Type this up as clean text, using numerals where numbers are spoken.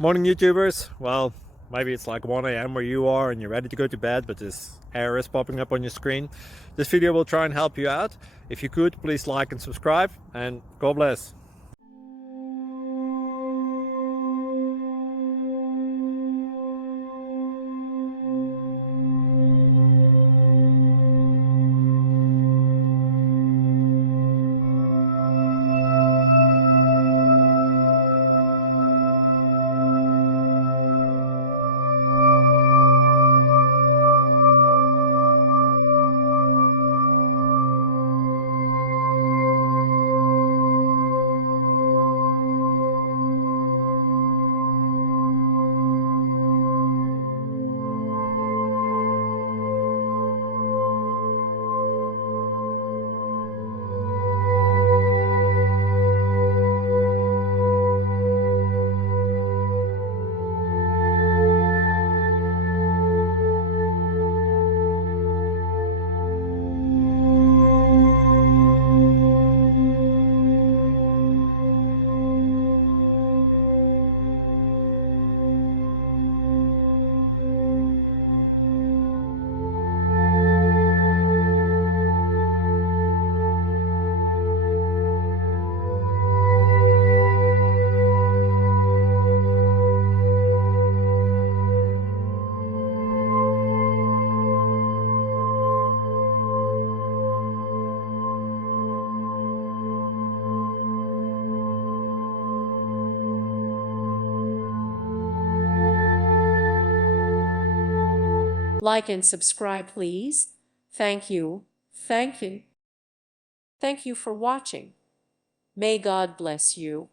Morning YouTubers. Well, maybe it's like 1 a.m. where you are and you're ready to go to bed, but this error is popping up on your screen. This video will try and help you out. If you could, please like and subscribe, and God bless. Like and subscribe, please. Thank you. Thank you. Thank you for watching. May God bless you.